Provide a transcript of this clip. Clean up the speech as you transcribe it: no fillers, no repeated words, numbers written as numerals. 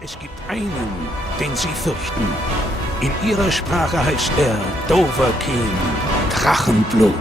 Es gibt einen, den sie fürchten. In ihrer Sprache heißt er Dovahkiin, Drachenblut.